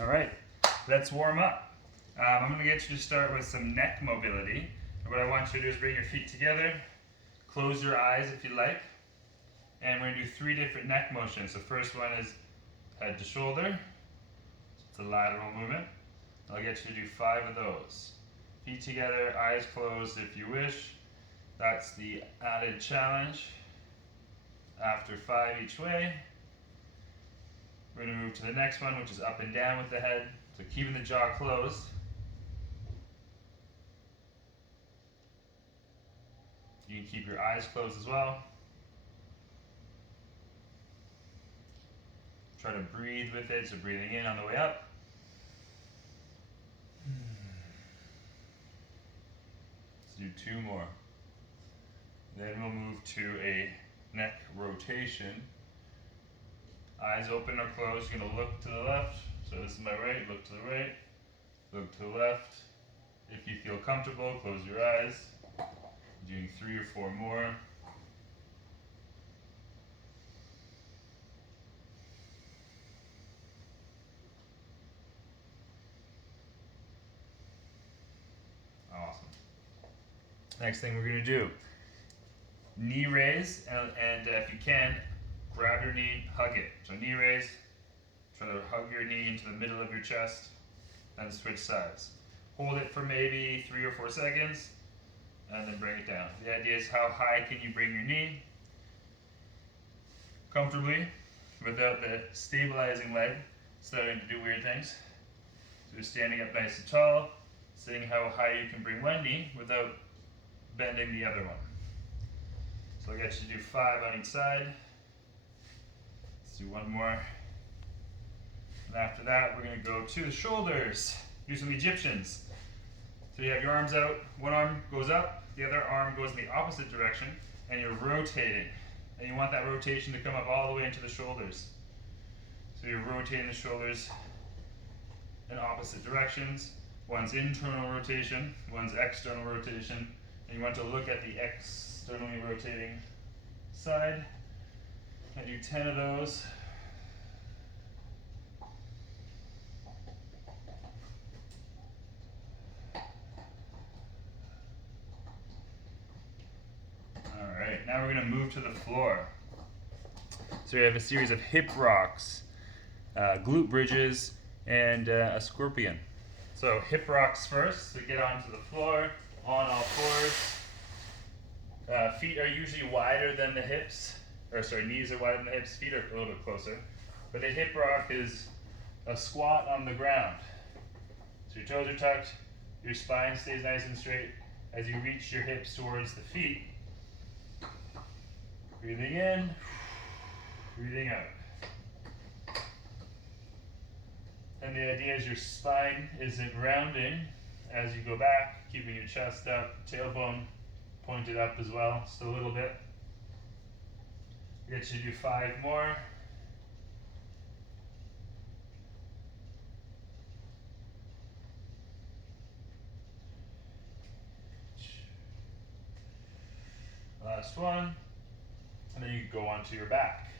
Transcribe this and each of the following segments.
All right, let's warm up. I'm going to get you to start with some neck mobility. What I want you to do is bring your feet together, close your eyes if you like, and we're going to do 3 different neck motions. The first one is head to shoulder. It's a lateral movement. I'll get you to do 5 of those. Feet together, eyes closed if you wish. That's the added challenge. After 5 each way, we're going to move to the next one, which is up and down with the head. So keeping the jaw closed. You can keep your eyes closed as well. Try to breathe with it, so breathing in on the way up. Let's do 2 more. Then we'll move to a neck rotation. Eyes open or closed, you're going to look to the left. So this is my right, look to the right, look to the left. If you feel comfortable, close your eyes. Doing 3 or 4 more. Awesome. Next thing we're going to do, knee raise, and if you can, grab your knee, hug it. So knee raise, try to hug your knee into the middle of your chest, then switch sides. Hold it for maybe 3 or 4 seconds, and then bring it down. The idea is how high can you bring your knee comfortably without the stabilizing leg starting to do weird things. So you're standing up nice and tall, seeing how high you can bring one knee without bending the other one. So I'll get you to do 5 on each side. Let's do 1 more. And after that, we're going to go to the shoulders. Do some Egyptians. So you have your arms out, one arm goes up, the other arm goes in the opposite direction, and you're rotating. And you want that rotation to come up all the way into the shoulders. So you're rotating the shoulders in opposite directions. One's internal rotation, one's external rotation, and you want to look at the externally rotating side. I do 10 of those. Alright, now we're going to move to the floor. So we have a series of hip rocks, glute bridges, and a scorpion. So hip rocks first, so get onto the floor, on all fours. Feet are usually wider than the hips, knees are wider than the hips, feet are a little bit closer. But the hip rock is a squat on the ground. So your toes are tucked, your spine stays nice and straight as you reach your hips towards the feet. Breathing in, breathing out. And the idea is your spine isn't rounding as you go back, keeping your chest up, tailbone pointed up as well, just a little bit. I'll get you to do 5 more. Last one. And then you go onto your back.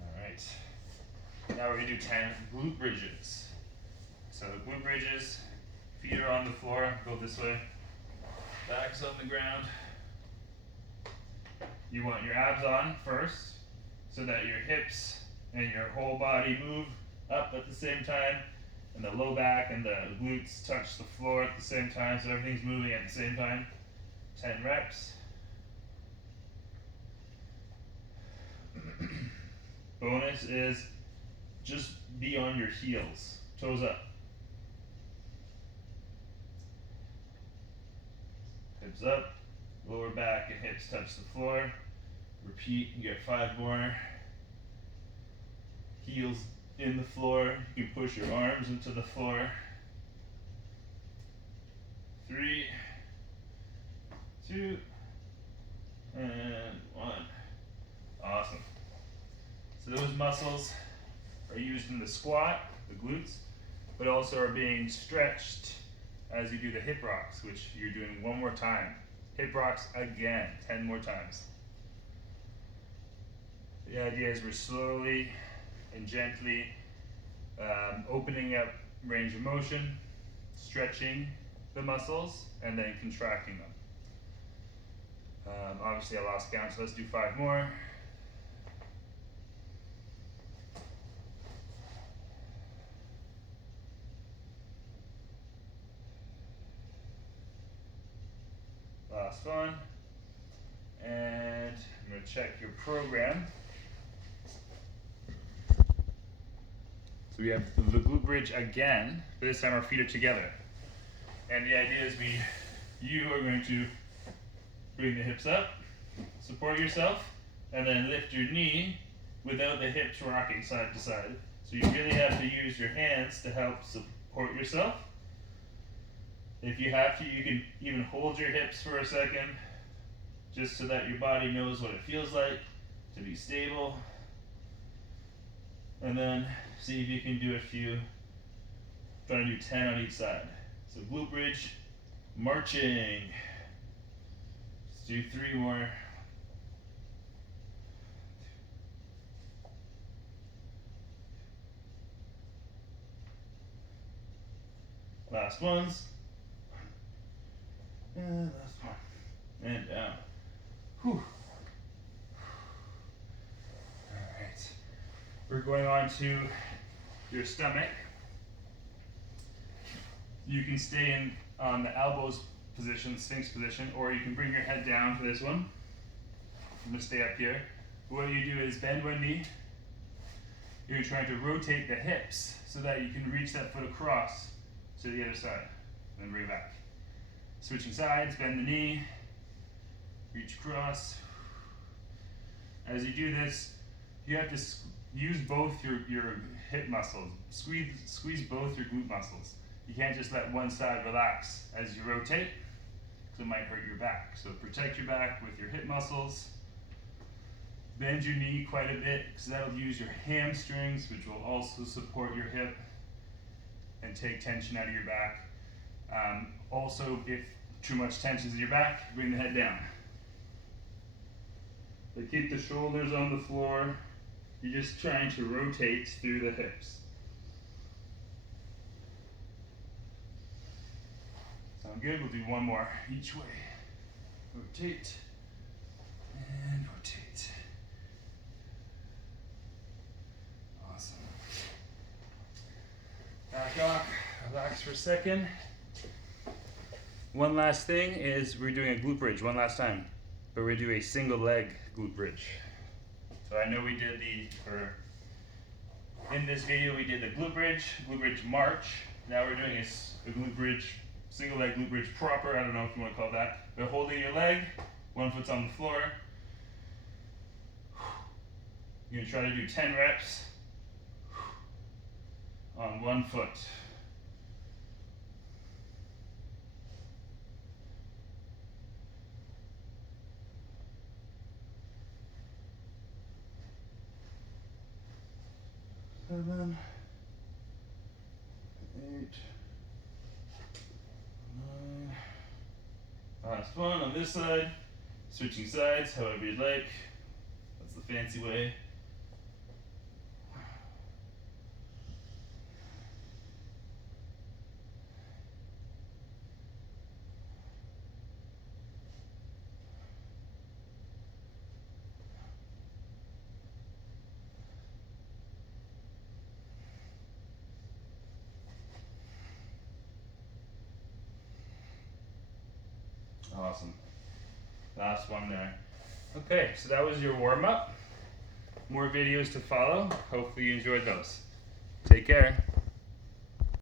Alright. Now we're going to do 10 glute bridges. So the glute bridges, feet are on the floor, go this way. Back's on the ground. You want your abs on first, so that your hips and your whole body move up at the same time, and the low back and the glutes touch the floor at the same time, so everything's moving at the same time. 10 reps. Bonus is just be on your heels, toes up. Hips up, lower back and hips touch the floor. Repeat, you get 5 more. Heels in the floor, you can push your arms into the floor. 3, 2, and 1. Awesome. So those muscles are used in the squat, the glutes, but also are being stretched as you do the hip rocks, which you're doing 1 more time. Hip rocks again, 10 more times. The idea is we're slowly and gently Opening up range of motion, stretching the muscles, and then contracting them. Obviously I lost count, so let's do 5 more. Last one. And I'm going to check your program. So we have the glute bridge again, but this time our feet are together. And the idea is you are going to bring the hips up, support yourself, and then lift your knee without the hips rocking side to side. So you really have to use your hands to help support yourself. If you have to, you can even hold your hips for a second, just so that your body knows what it feels like to be stable. And then see if you can do a few. Try to do 10 on each side. So glute bridge, marching. Let's do 3 more. Last ones. And last one. And down. Whew. Alright. We're going on to your stomach. You can stay on the elbows position, Sphinx position, or you can bring your head down for this one. I'm going to stay up here. What you do is bend one knee. You're trying to rotate the hips so that you can reach that foot across to the other side, and then bring it back. Switching sides, bend the knee, reach across. As you do this, you have to use both your hip muscles. Squeeze both your glute muscles. You can't just let one side relax as you rotate, because it might hurt your back. So protect your back with your hip muscles. Bend your knee quite a bit, because that'll use your hamstrings, which will also support your hip and take tension out of your back. Also, if too much tension is in your back, bring the head down. But keep the shoulders on the floor. You're just trying to rotate through the hips. Sound good? We'll do 1 more each way. Rotate and rotate. Awesome. Back off, relax for a second. One last thing is we're doing a glute bridge one last time, but we're doing a single leg glute bridge. So I know we did in this video we did the glute bridge march. Now we're doing a glute bridge, single leg glute bridge proper. I don't know if you want to call it that. But holding your leg, one foot's on the floor. You're gonna try to do 10 reps on one foot. Seven, 8, 9. Last one on this side. Switching sides, however you'd like. That's the fancy way. Awesome. Last one there. Okay, so that was your warm-up. More videos to follow. Hopefully you enjoyed those. Take care.